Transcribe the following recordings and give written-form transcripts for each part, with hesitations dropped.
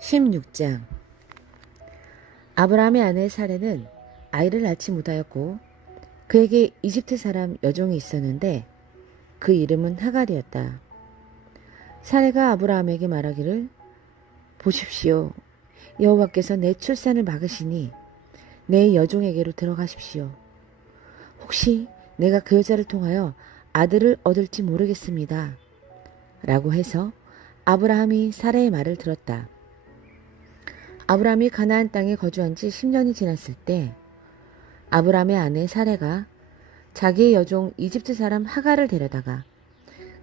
16장. 아브라함의 아내 사레는 아이를 낳지 못하였고 그에게 이집트 사람 여종이 있었는데 그 이름은 하갈이었다. 사레가 아브라함에게 말하기를 보십시오. 여호와께서 내 출산을 막으시니 내 여종에게로 들어가십시오. 혹시 내가 그 여자를 통하여 아들을 얻을지 모르겠습니다. 라고 해서 아브라함이 사레의 말을 들었다. 아브라함이 가나안 땅에 거주한 지 10년이 지났을 때 아브라함의 아내 사레가 자기의 여종 이집트 사람 하갈을 데려다가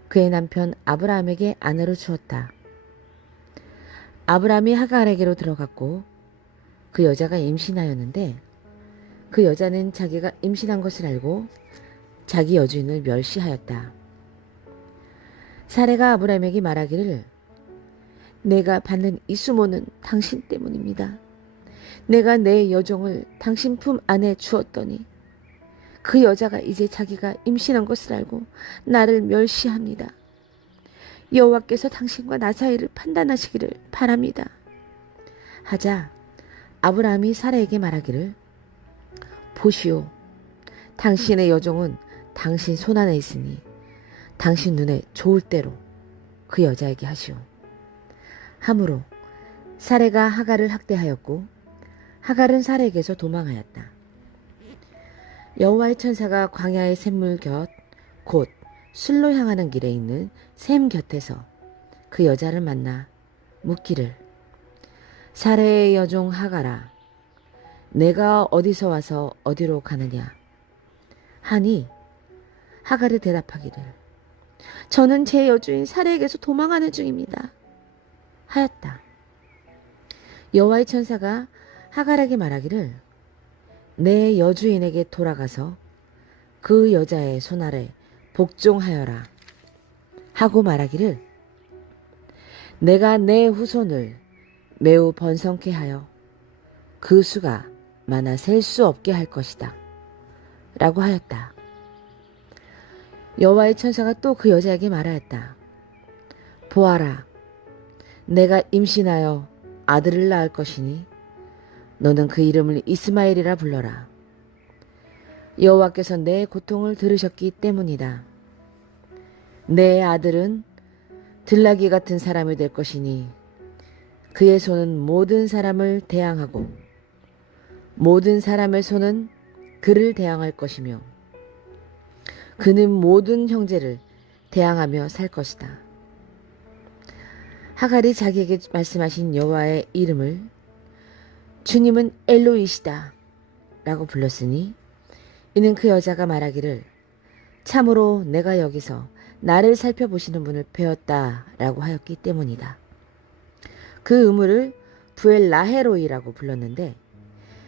그의 남편 아브라함에게 아내로 주었다. 아브라함이 하갈에게로 들어갔고 그 여자가 임신하였는데 그 여자는 자기가 임신한 것을 알고 자기 여주인을 멸시하였다. 사레가 아브라함에게 말하기를 내가 받는 이 수모는 당신 때문입니다. 내가 내 여종을 당신 품 안에 주었더니 그 여자가 이제 자기가 임신한 것을 알고 나를 멸시합니다. 여호와께서 당신과 나 사이를 판단하시기를 바랍니다. 하자 아브라함이 사라에게 말하기를 보시오. 당신의 여종은 당신 손안에 있으니 당신 눈에 좋을 대로 그 여자에게 하시오. 함으로 사레가 하갈을 학대하였고 하갈은 사레에게서 도망하였다. 여호와의 천사가 광야의 샘물 곁 곧 술로 향하는 길에 있는 샘 곁에서 그 여자를 만나 묻기를 사레의 여종 하갈아 내가 어디서 와서 어디로 가느냐 하니 하갈이 대답하기를 저는 제 여주인 사레에게서 도망하는 중입니다. 하였다. 여호와의 천사가 하갈에게 말하기를 내 여주인에게 돌아가서 그 여자의 손 아래 복종하여라 하고 말하기를 내가 내 후손을 매우 번성케 하여 그 수가 많아 셀 수 없게 할 것이다 라고 하였다. 여호와의 천사가 또 그 여자에게 말하였다. 보아라 내가 임신하여 아들을 낳을 것이니 너는 그 이름을 이스마엘이라 불러라. 여호와께서 내 고통을 들으셨기 때문이다. 내 아들은 들나귀 같은 사람이 될 것이니 그의 손은 모든 사람을 대항하고 모든 사람의 손은 그를 대항할 것이며 그는 모든 형제를 대항하며 살 것이다. 하갈이 자기에게 말씀하신 여호와의 이름을 주님은 엘로이시다 라고 불렀으니 이는 그 여자가 말하기를 참으로 내가 여기서 나를 살펴보시는 분을 배웠다 라고 하였기 때문이다. 그 우물을 부엘라헤로이라고 불렀는데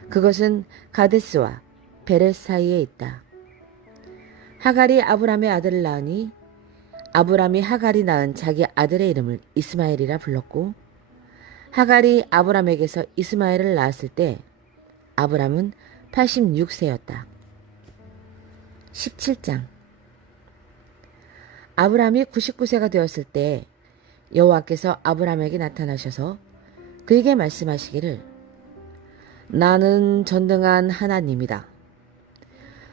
그것은 가데스와 베렛 사이에 있다. 하갈이 아브람의 아들을 낳으니 아브람이 하갈이 낳은 자기 아들의 이름을 이스마엘이라 불렀고 하갈이 아브람에게서 이스마엘을 낳았을 때 아브람은 86세였다. 17장. 아브람이 99세가 되었을 때 여호와께서 아브람에게 나타나셔서 그에게 말씀하시기를 나는 전능한 하나님이다.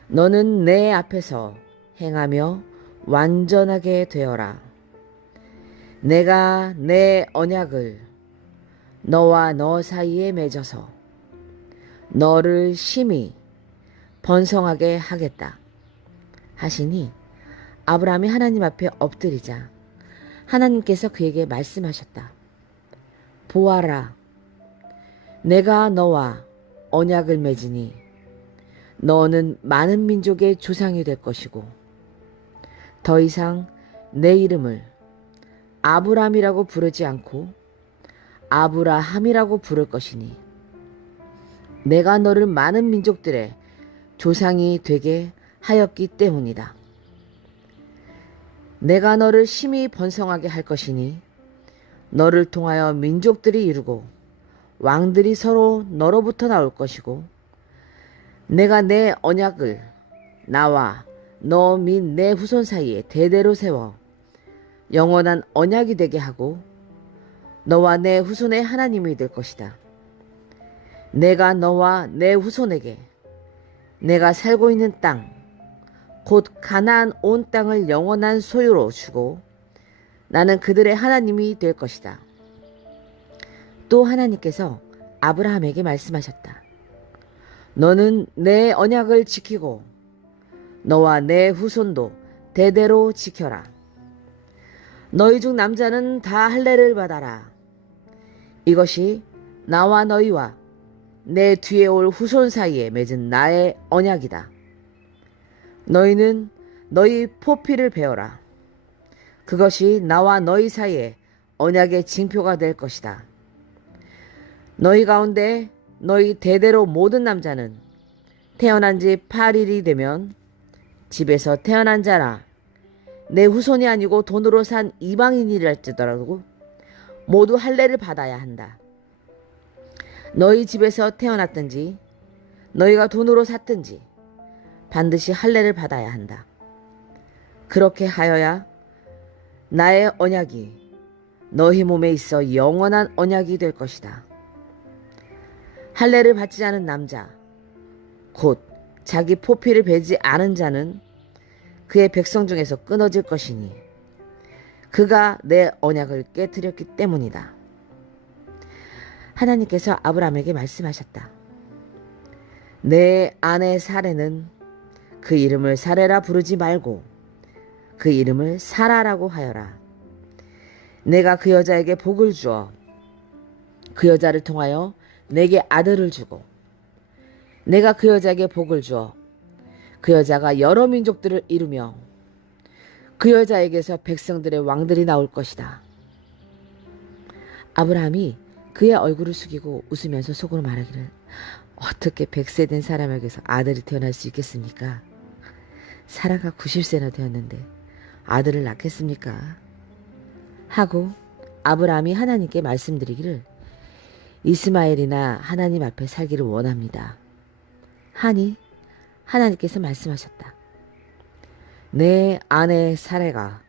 너는 내 앞에서 행하며 완전하게 되어라. 내가 내 언약을 너와 너 사이에 맺어서 너를 심히 번성하게 하겠다 하시니 아브라함이 하나님 앞에 엎드리자 하나님께서 그에게 말씀하셨다. 보아라 내가 너와 언약을 맺으니 너는 많은 민족의 조상이 될 것이고 더 이상 내 이름을 아브람이라고 부르지 않고 아브라함이라고 부를 것이니 내가 너를 많은 민족들의 조상이 되게 하였기 때문이다. 내가 너를 심히 번성하게 할 것이니 너를 통하여 민족들이 이루고 왕들이 서로 너로부터 나올 것이고 내가 내 언약을 나와 너 및 내 후손 사이에 대대로 세워 영원한 언약이 되게 하고 너와 내 후손의 하나님이 될 것이다. 내가 너와 내 후손에게 내가 살고 있는 땅, 곧 가나안 온 땅을 영원한 소유로 주고 나는 그들의 하나님이 될 것이다. 또 하나님께서 아브라함에게 말씀하셨다. 너는 내 언약을 지키고 너와 내 후손도 대대로 지켜라. 너희 중 남자는 다 할례를 받아라. 이것이 나와 너희와 내 뒤에 올 후손 사이에 맺은 나의 언약이다. 너희는 너희 포피를 베어라. 그것이 나와 너희 사이에 언약의 징표가 될 것이다. 너희 가운데 너희 대대로 모든 남자는 태어난 지 8일이 되면 집에서 태어난 자나 내 후손이 아니고 돈으로 산 이방인이랄지라도 모두 할례를 받아야 한다. 너희 집에서 태어났든지 너희가 돈으로 샀든지 반드시 할례를 받아야 한다. 그렇게 하여야 나의 언약이 너희 몸에 있어 영원한 언약이 될 것이다. 할례를 받지 않은 남자, 곧 자기 포피를 베지 않은 자는 그의 백성 중에서 끊어질 것이니 그가 내 언약을 깨뜨렸기 때문이다. 하나님께서 아브라함에게 말씀하셨다. 내 아내 사레는 그 이름을 사레라 부르지 말고 그 이름을 사라라고 하여라. 내가 그 여자에게 복을 주어 그 여자를 통하여 내게 아들을 주고 내가 그 여자에게 복을 주어 그 여자가 여러 민족들을 이루며 그 여자에게서 백성들의 왕들이 나올 것이다. 아브라함이 그의 얼굴을 숙이고 웃으면서 속으로 말하기를 어떻게 100세 된 사람에게서 아들이 태어날 수 있겠습니까? 사라가 90세나 되었는데 아들을 낳겠습니까? 하고 아브라함이 하나님께 말씀드리기를 이스마엘이나 하나님 앞에 살기를 원합니다. 하니 하나님께서 말씀하셨다. 내 아내 사레가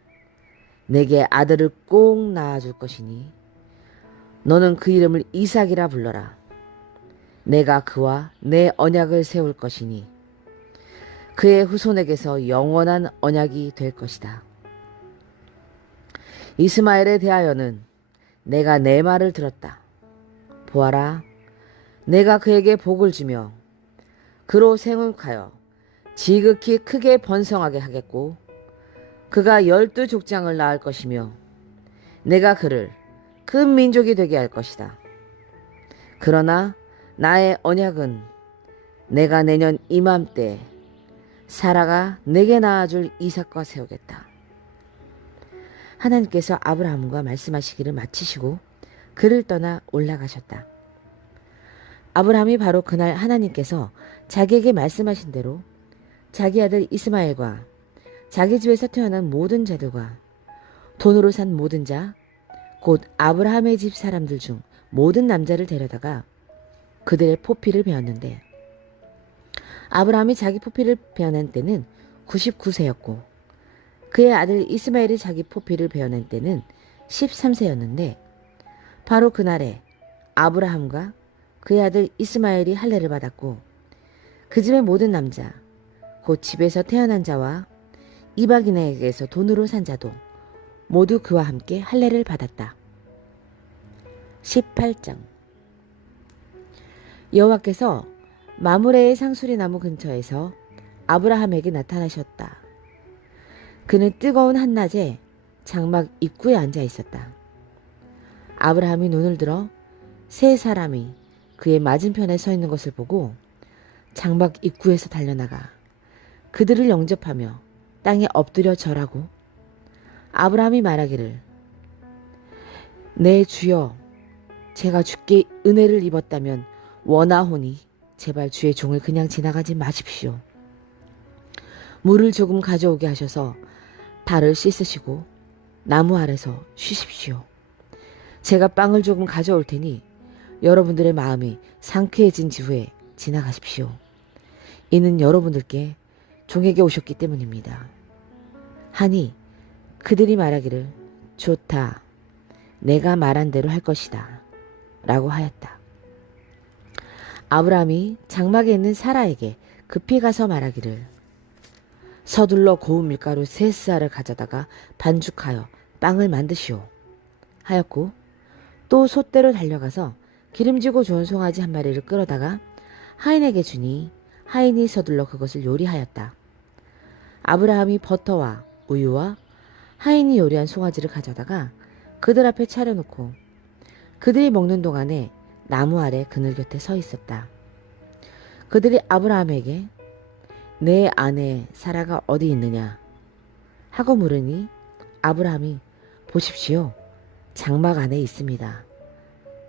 내게 아들을 꼭 낳아줄 것이니 너는 그 이름을 이삭이라 불러라. 내가 그와 내 언약을 세울 것이니 그의 후손에게서 영원한 언약이 될 것이다. 이스마엘에 대하여는 내가 내 말을 들었다. 보아라, 내가 그에게 복을 주며 그로 생육하여 지극히 크게 번성하게 하겠고 그가 12족장을 낳을 것이며 내가 그를 큰 민족이 되게 할 것이다. 그러나 나의 언약은 내가 내년 이맘때 사라가 내게 낳아줄 이삭과 세우겠다. 하나님께서 아브라함과 말씀하시기를 마치시고 그를 떠나 올라가셨다. 아브라함이 바로 그날 하나님께서 자기에게 말씀하신 대로 자기 아들 이스마엘과 자기 집에서 태어난 모든 자들과 돈으로 산 모든 자, 곧 아브라함의 집 사람들 중 모든 남자를 데려다가 그들의 포피를 베었는데 아브라함이 자기 포피를 베어낸 때는 99세였고 그의 아들 이스마엘이 자기 포피를 베어낸 때는 13세였는데 바로 그날에 아브라함과 그의 아들 이스마엘이 할례를 받았고 그 집의 모든 남자 곧 집에서 태어난 자와 이방인에게서 돈으로 산 자도 모두 그와 함께 할례를 받았다. 18장 여호와께서 마므레의 상수리 나무 근처에서 아브라함에게 나타나셨다. 그는 뜨거운 한낮에 장막 입구에 앉아 있었다. 아브라함이 눈을 들어 세 사람이 그의 맞은편에 서 있는 것을 보고 장막 입구에서 달려나가 그들을 영접하며 땅에 엎드려 절하고 아브라함이 말하기를 내 주여 제가 주께 은혜를 입었다면 원하오니 제발 주의 종을 그냥 지나가지 마십시오. 물을 조금 가져오게 하셔서 발을 씻으시고 나무 아래서 쉬십시오. 제가 빵을 조금 가져올 테니 여러분들의 마음이 상쾌해진 후에 지나가십시오. 이는 여러분들께 종에게 오셨기 때문입니다. 하니 그들이 말하기를 좋다. 내가 말한 대로 할 것이다. 라고 하였다. 아브라함이 장막에 있는 사라에게 급히 가서 말하기를 서둘러 고운 밀가루 3쌀을 가져다가 반죽하여 빵을 만드시오. 하였고 또 솥대로 달려가서 기름지고 좋은 송아지 한 마리를 끌어다가 하인에게 주니 하인이 서둘러 그것을 요리하였다. 아브라함이 버터와 우유와 하인이 요리한 송아지를 가져다가 그들 앞에 차려놓고 그들이 먹는 동안에 나무 아래 그늘 곁에 서 있었다. 그들이 아브라함에게 내 아내 사라가 어디 있느냐 하고 물으니 아브라함이 보십시오. 장막 안에 있습니다.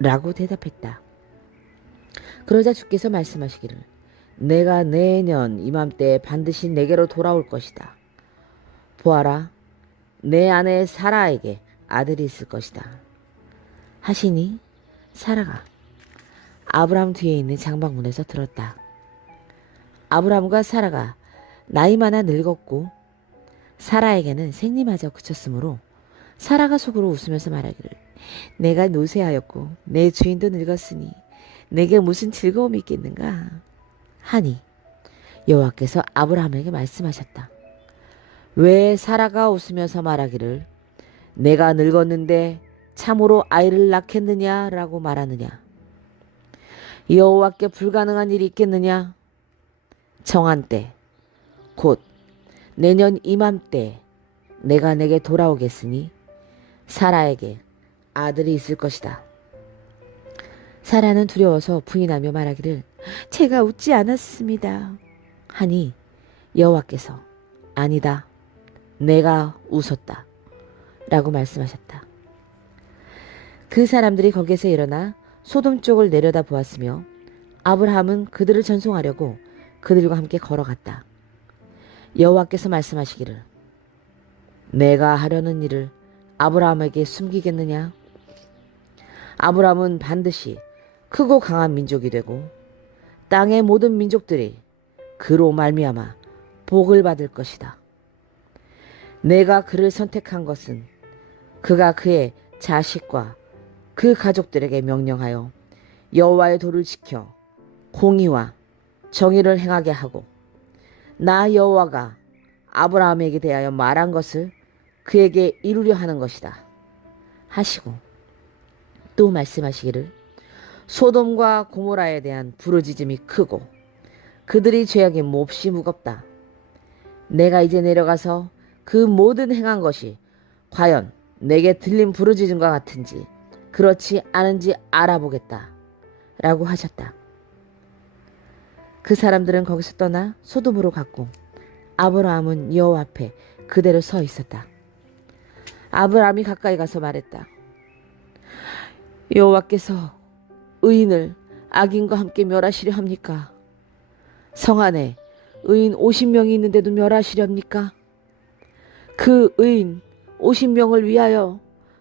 라고 대답했다. 그러자 주께서 말씀하시기를 내가 내년 이맘때에 반드시 내게로 돌아올 것이다. 보아라, 내 아내 사라에게 아들이 있을 것이다. 하시니 사라가 아브라함 뒤에 있는 장막문에서 들었다. 아브라함과 사라가 나이 많아 늙었고 사라에게는 생리마저 그쳤으므로 사라가 속으로 웃으면서 말하기를 내가 노쇠하였고 내 주인도 늙었으니 내게 무슨 즐거움이 있겠는가 하니 여호와께서 아브라함에게 말씀하셨다. 왜 사라가 웃으면서 말하기를 내가 늙었는데 참으로 아이를 낳겠느냐라고 말하느냐. 여호와께 불가능한 일이 있겠느냐. 정한 때 곧 내년 이맘때 내가 내게 돌아오겠으니 사라에게 아들이 있을 것이다. 사라는 두려워서 부인하며 말하기를 제가 웃지 않았습니다. 하니 여호와께서 아니다. 내가 웃었다. 라고 말씀하셨다. 그 사람들이 거기에서 일어나 소돔 쪽을 내려다 보았으며 아브라함은 그들을 전송하려고 그들과 함께 걸어갔다. 여호와께서 말씀하시기를 내가 하려는 일을 아브라함에게 숨기겠느냐? 아브라함은 반드시 크고 강한 민족이 되고 땅의 모든 민족들이 그로 말미암아 복을 받을 것이다. 내가 그를 선택한 것은 그가 그의 자식과 그 가족들에게 명령하여 여호와의 도를 지켜 공의와 정의를 행하게 하고 나 여호와가 아브라함에게 대하여 말한 것을 그에게 이루려 하는 것이다. 하시고 또 말씀하시기를 소돔과 고모라에 대한 부르짖음이 크고 그들이 죄악이 몹시 무겁다. 내가 이제 내려가서 그 모든 행한 것이 과연 내게 들린 부르짖음과 같은지 그렇지 않은지 알아보겠다. 라고 하셨다. 그 사람들은 거기서 떠나 소돔으로 갔고 아브라함은 여호와 앞에 그대로 서 있었다. 아브라함이 가까이 가서 말했다. 여호와께서 의인을 악인과 함께 멸하시려 합니까? 성 안에 의인 50명이 있는데도 멸하시렵니까? 그 의인 50명을 위하여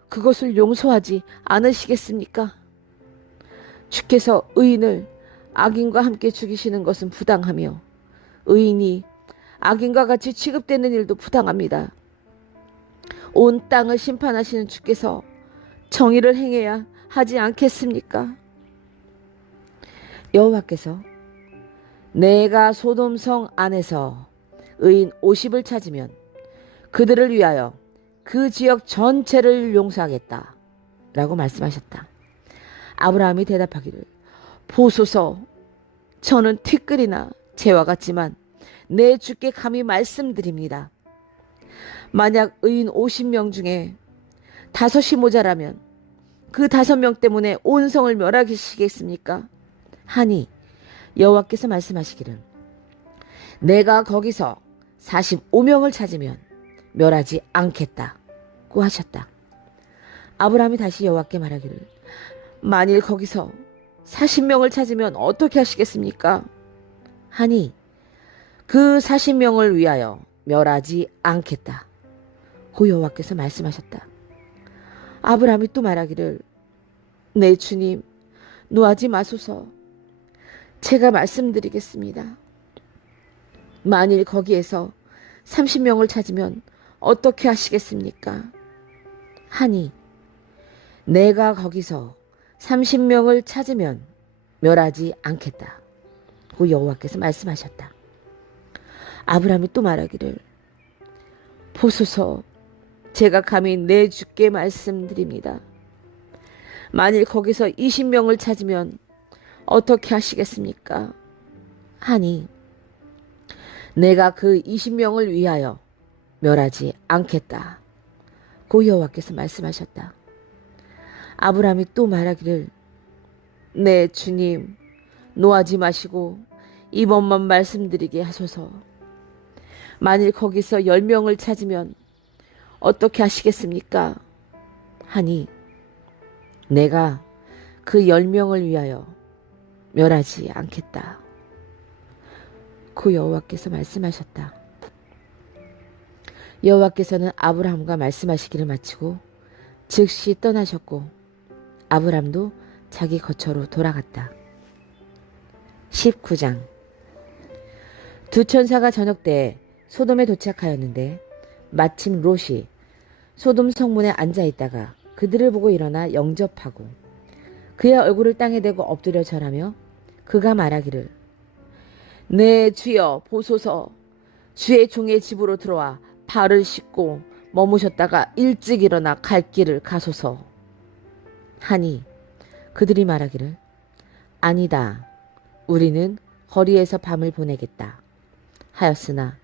그것을 용서하지 않으시겠습니까? 주께서 의인을 악인과 함께 죽이시는 것은 부당하며 의인이 악인과 같이 취급되는 일도 부당합니다. 온 땅을 심판하시는 주께서 정의를 행해야 하지 않겠습니까? 여호와께서 내가 소돔성 안에서 의인 50을 찾으면 그들을 위하여 그 지역 전체를 용서하겠다. 라고 말씀하셨다. 아브라함이 대답하기를 보소서 저는 티끌이나 재와 같지만 내 주께 감히 말씀드립니다. 만약 의인 50명 중에 5이 모자라면 그 5명 때문에 온 성을 멸하시겠습니까? 하니 여호와께서 말씀하시기를 내가 거기서 45명을 찾으면 멸하지 않겠다고 하셨다. 아브라함이 다시 여호와께 말하기를 만일 거기서 40명을 찾으면 어떻게 하시겠습니까? 하니 그 40명을 위하여 멸하지 않겠다. 고 여호와께서 말씀하셨다. 아브라함이 또 말하기를 내 주님 노하지 마소서. 제가 말씀드리겠습니다. 만일 거기에서 30명을 찾으면 어떻게 하시겠습니까? 하니 내가 거기서 30명을 찾으면 멸하지 않겠다. 고 여호와께서 말씀하셨다. 아브라함이 또 말하기를 보소서 제가 감히 내 주께 말씀드립니다. 만일 거기서 20명을 찾으면 어떻게 하시겠습니까? 하니 내가 그 20명을 위하여 멸하지 않겠다. 고 여호와께서 말씀하셨다. 아브라함이 또 말하기를 네 주님 노하지 마시고 이번만 말씀드리게 하소서. 만일 거기서 10명을 찾으면 어떻게 하시겠습니까? 하니 내가 그 10명을 위하여 멸하지 않겠다. 그 여호와께서 말씀하셨다. 여호와께서는 아브라함과 말씀하시기를 마치고 즉시 떠나셨고 아브라함도 자기 거처로 돌아갔다. 19장. 두 천사가 저녁 때 소돔에 도착하였는데 마침 롯이 소돔 성문에 앉아있다가 그들을 보고 일어나 영접하고 그의 얼굴을 땅에 대고 엎드려 절하며 그가 말하기를 네 주여 보소서 주의 종의 집으로 들어와 발을 씻고 머무셨다가 일찍 일어나 갈 길을 가소서 하니 그들이 말하기를 아니다 우리는 거리에서 밤을 보내겠다 하였으나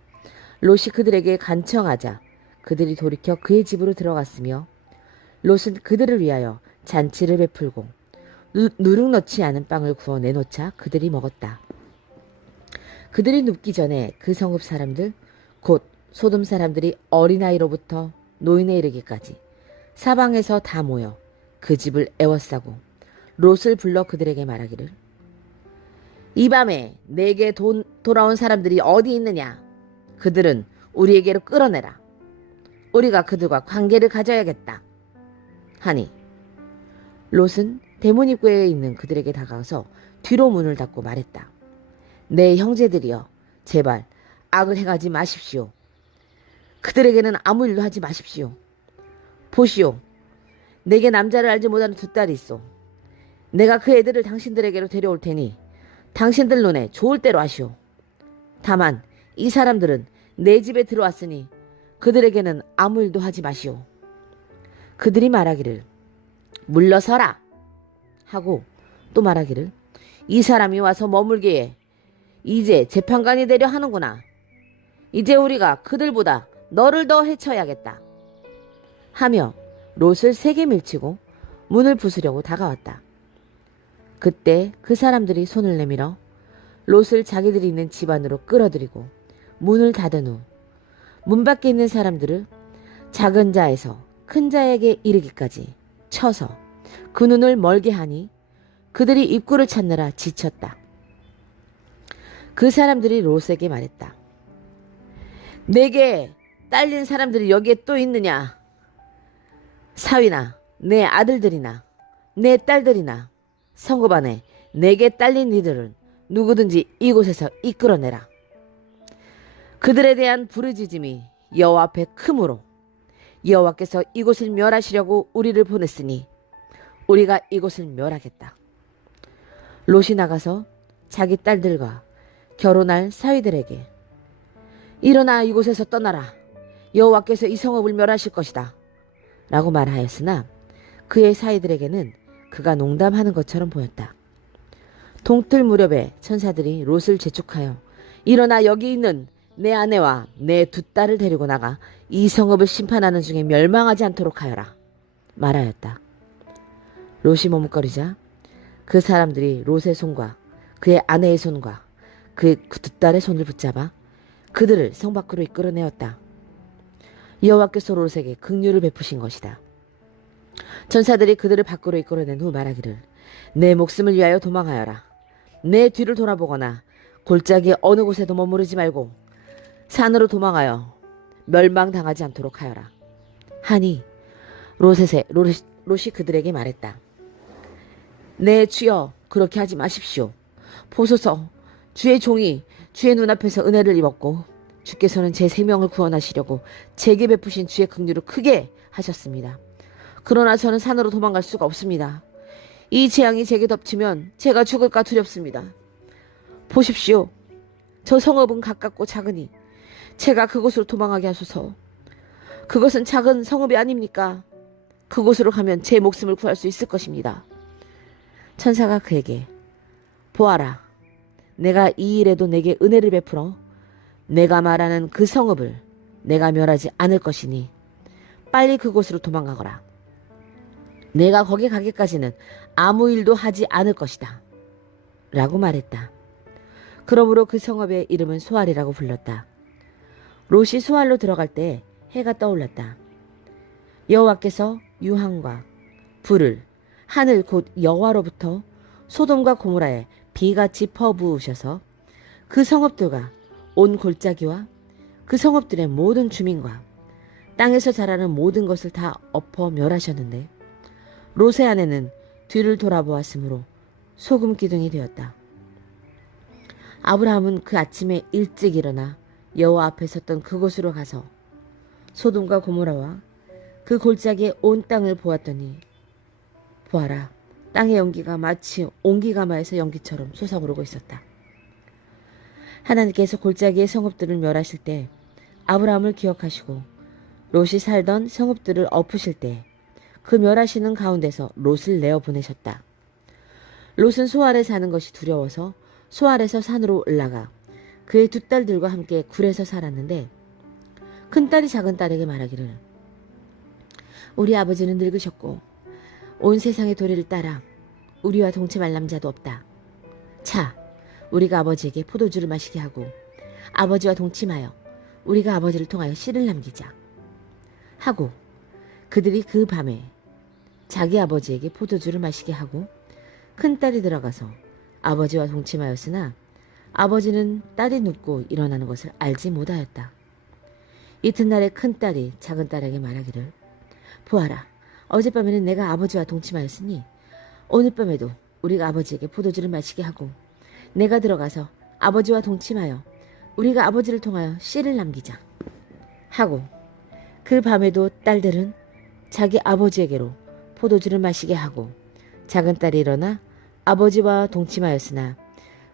롯이 그들에게 간청하자 그들이 돌이켜 그의 집으로 들어갔으며 롯은 그들을 위하여 잔치를 베풀고 누룩 넣지 않은 빵을 구워 내놓자 그들이 먹었다. 그들이 눕기 전에 그 성읍 사람들 곧 소돔 사람들이 어린아이로부터 노인에 이르기까지 사방에서 다 모여 그 집을 애워싸고 롯을 불러 그들에게 말하기를 이 밤에 내게 돌아온 사람들이 어디 있느냐 그들은 우리에게로 끌어내라 우리가 그들과 관계를 가져야겠다 하니 롯은 대문 입구에 있는 그들에게 다가가서 뒤로 문을 닫고 말했다. 내 형제들이여 제발 악을 행하지 마십시오. 그들에게는 아무 일도 하지 마십시오. 보시오 내게 남자를 알지 못하는 두 딸이 있어. 내가 그 애들을 당신들에게로 데려올 테니 당신들 눈에 좋을 대로 하시오. 다만 이 사람들은 내 집에 들어왔으니 그들에게는 아무 일도 하지 마시오. 그들이 말하기를 물러서라 하고 또 말하기를 이 사람이 와서 머물게 해. 이제 재판관이 되려 하는구나. 이제 우리가 그들보다 너를 더 해쳐야겠다. 하며 롯을 세게 밀치고 문을 부수려고 다가왔다. 그때 그 사람들이 손을 내밀어 롯을 자기들이 있는 집 안으로 끌어들이고 문을 닫은 후 문 밖에 있는 사람들을 작은 자에서 큰 자에게 이르기까지 쳐서 그 눈을 멀게 하니 그들이 입구를 찾느라 지쳤다. 그 사람들이 롯에게 말했다. 내게 딸린 사람들이 여기에 또 있느냐? 사위나 내 아들들이나 내 딸들이나 성읍 안에 내게 딸린 이들은 누구든지 이곳에서 이끌어내라. 그들에 대한 부르짖음이 여호와 앞에 크므로 여호와께서 이곳을 멸하시려고 우리를 보냈으니 우리가 이곳을 멸하겠다. 롯이 나가서 자기 딸들과 결혼할 사위들에게 일어나 이곳에서 떠나라. 여호와께서 이 성읍을 멸하실 것이다. 라고 말하였으나 그의 사위들에게는 그가 농담하는 것처럼 보였다. 동틀 무렵에 천사들이 롯을 재촉하여 일어나 여기 있는 내 아내와 내 두 딸을 데리고 나가 이 성읍을 심판하는 중에 멸망하지 않도록 하여라 말하였다. 롯이 머뭇거리자 그 사람들이 롯의 손과 그의 아내의 손과 그의 두 딸의 손을 붙잡아 그들을 성 밖으로 이끌어내었다. 여호와께서 롯에게 긍휼을 베푸신 것이다. 천사들이 그들을 밖으로 이끌어낸 후 말하기를 내 목숨을 위하여 도망하여라. 내 뒤를 돌아보거나 골짜기 어느 곳에도 머무르지 말고 산으로 도망하여 멸망당하지 않도록 하여라. 하니 롯이 그들에게 말했다. 내 주여 그렇게 하지 마십시오. 보소서 주의 종이 주의 눈앞에서 은혜를 입었고 주께서는 제 생명을 구원하시려고 제게 베푸신 주의 긍휼을 크게 하셨습니다. 그러나 저는 산으로 도망갈 수가 없습니다. 이 재앙이 제게 덮치면 제가 죽을까 두렵습니다. 보십시오. 저 성읍은 가깝고 작으니 제가 그곳으로 도망가게 하소서. 그것은 작은 성읍이 아닙니까? 그곳으로 가면 제 목숨을 구할 수 있을 것입니다. 천사가 그에게 보아라. 내가 이 일에도 내게 은혜를 베풀어 내가 말하는 그 성읍을 내가 멸하지 않을 것이니 빨리 그곳으로 도망가거라. 내가 거기 가기까지는 아무 일도 하지 않을 것이다. 라고 말했다. 그러므로 그 성읍의 이름은 소알이라고 불렀다. 롯이 소알로 들어갈 때 해가 떠올랐다. 여호와께서 유황과 불을 하늘 곧 여호와로부터 소돔과 고모라에 비같이 퍼부으셔서 그 성읍들과 온 골짜기와 그 성읍들의 모든 주민과 땅에서 자라는 모든 것을 다 엎어 멸하셨는데 롯의 아내는 뒤를 돌아보았으므로 소금 기둥이 되었다. 아브라함은 그 아침에 일찍 일어나 여호와 앞에 섰던 그곳으로 가서 소돔과 고모라와 그 골짜기의 온 땅을 보았더니 보아라, 땅의 연기가 마치 온기가마에서 연기처럼 솟아오르고 있었다. 하나님께서 골짜기의 성읍들을 멸하실 때 아브라함을 기억하시고 롯이 살던 성읍들을 엎으실 때 그 멸하시는 가운데서 롯을 내어 보내셨다. 롯은 소알에 사는 것이 두려워서 소알에서 산으로 올라가 그의 두 딸들과 함께 굴에서 살았는데 큰딸이 작은딸에게 말하기를 우리 아버지는 늙으셨고 온 세상의 도리를 따라 우리와 동침할 남자도 없다. 자, 우리가 아버지에게 포도주를 마시게 하고 아버지와 동침하여 우리가 아버지를 통하여 씨를 남기자. 하고 그들이 그 밤에 자기 아버지에게 포도주를 마시게 하고 큰딸이 들어가서 아버지와 동침하였으나 아버지는 딸이 눕고 일어나는 것을 알지 못하였다. 이튿날에 큰딸이 작은딸에게 말하기를 보아라, 어젯밤에는 내가 아버지와 동침하였으니 오늘 밤에도 우리가 아버지에게 포도주를 마시게 하고 내가 들어가서 아버지와 동침하여 우리가 아버지를 통하여 씨를 남기자. 하고 그 밤에도 딸들은 자기 아버지에게로 포도주를 마시게 하고 작은딸이 일어나 아버지와 동침하였으나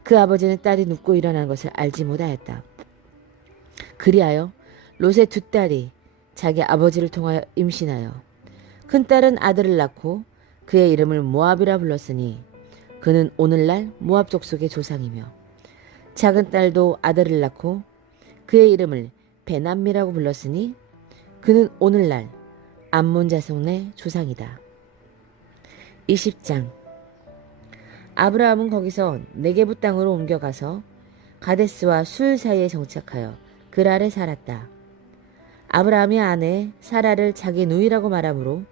그 아버지는 딸이 눕고 일어나는 것을 알지 못하였다. 그리하여 롯의 두 딸이 자기 아버지를 통하여 임신하여 큰딸은 아들을 낳고 그의 이름을 모압이라 불렀으니 그는 오늘날 모압 족속의 조상이며 작은딸도 아들을 낳고 그의 이름을 베남미라고 불렀으니 그는 오늘날 암몬 자손의 조상이다. 20장. 아브라함은 거기서 네게부 땅으로 옮겨가서 가데스와 술 사이에 정착하여 그랄에 살았다. 아브라함의 아내 사라를 자기 누이라고 말하므로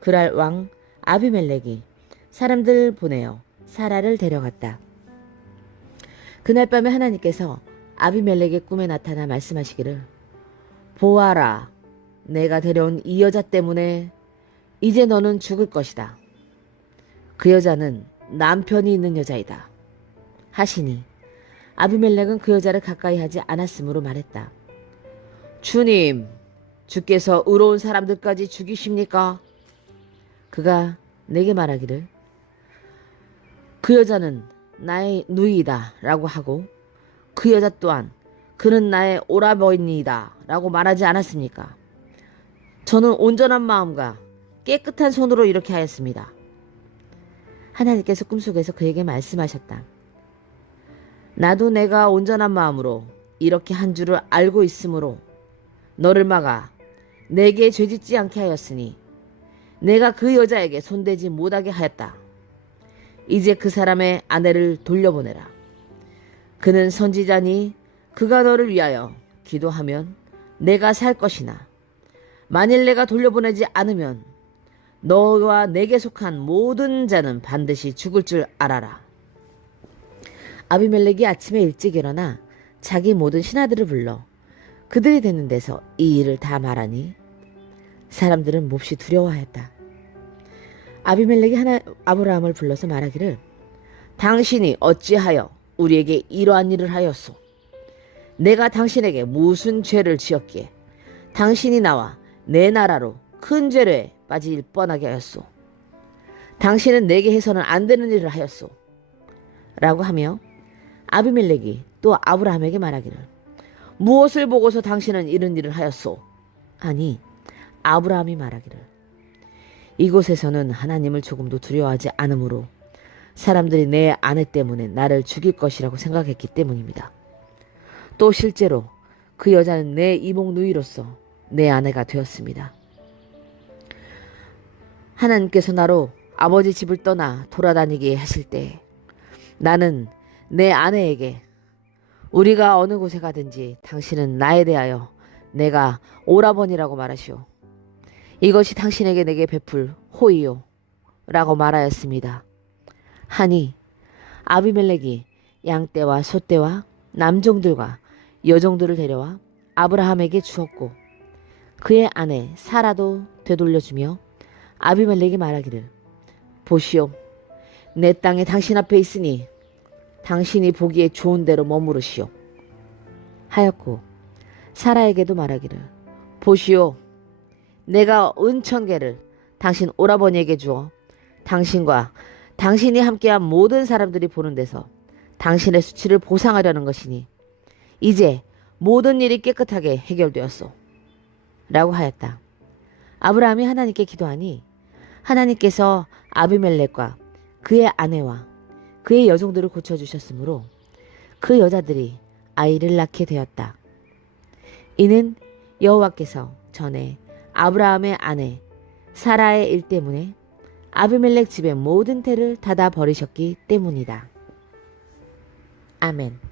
그랄 왕 아비멜렉이 사람들 보내어 사라를 데려갔다. 그날 밤에 하나님께서 아비멜렉의 꿈에 나타나 말씀하시기를 보아라, 내가 데려온 이 여자 때문에 이제 너는 죽을 것이다. 그 여자는 남편이 있는 여자이다. 하시니 아비멜렉은 그 여자를 가까이 하지 않았으므로 말했다. 주님, 주께서 의로운 사람들까지 죽이십니까? 그가 내게 말하기를 그 여자는 나의 누이이다 라고 하고 그 여자 또한 그는 나의 오라버니이다 라고 말하지 않았습니까? 저는 온전한 마음과 깨끗한 손으로 이렇게 하였습니다. 하나님께서 꿈속에서 그에게 말씀하셨다. 나도 내가 온전한 마음으로 이렇게 한 줄을 알고 있으므로 너를 막아 내게 죄짓지 않게 하였으니 내가 그 여자에게 손대지 못하게 하였다. 이제 그 사람의 아내를 돌려보내라. 그는 선지자니 그가 너를 위하여 기도하면 내가 살 것이나 만일 내가 돌려보내지 않으면 너와 내게 속한 모든 자는 반드시 죽을 줄 알아라. 아비멜렉이 아침에 일찍 일어나 자기 모든 신하들을 불러 그들이 되는 데서 이 일을 다 말하니 사람들은 몹시 두려워하였다. 아비멜렉이 아브라함을 불러서 말하기를 당신이 어찌하여 우리에게 이러한 일을 하였소? 내가 당신에게 무슨 죄를 지었기에 당신이 나와 내 나라로 큰 죄에 빠질 뻔하게 하였소. 당신은 내게 해서는 안 되는 일을 하였소. 라고 하며 아비멜렉이 또 아브라함에게 말하기를 무엇을 보고서 당신은 이런 일을 하였소? 하니 아브라함이 말하기를 이곳에서는 하나님을 조금도 두려워하지 않으므로 사람들이 내 아내 때문에 나를 죽일 것이라고 생각했기 때문입니다. 또 실제로 그 여자는 내 이목 누이로서 내 아내가 되었습니다. 하나님께서 나로 아버지 집을 떠나 돌아다니게 하실 때 나는 내 아내에게 우리가 어느 곳에 가든지 당신은 나에 대하여 내가 오라버니라고 말하시오. 이것이 당신에게 내게 베풀 호의요. 라고 말하였습니다. 하니 아비멜렉이 양떼와 소떼와 남종들과 여종들을 데려와 아브라함에게 주었고 그의 아내 사라도 되돌려주며 아비멜렉이 말하기를 보시오. 내 땅에 당신 앞에 있으니 당신이 보기에 좋은 대로 머무르시오. 하였고 사라에게도 말하기를 보시오. 내가 은천개를 당신 오라버니에게 주어 당신과 당신이 함께한 모든 사람들이 보는 데서 당신의 수치를 보상하려는 것이니 이제 모든 일이 깨끗하게 해결되었소. 라고 하였다. 아브라함이 하나님께 기도하니 하나님께서 아비멜렉과 그의 아내와 그의 여종들을 고쳐주셨으므로 그 여자들이 아이를 낳게 되었다. 이는 여호와께서 전에 아브라함의 아내 사라의 일 때문에 아비멜렉 집의 모든 태를 닫아 버리셨기 때문이다. 아멘.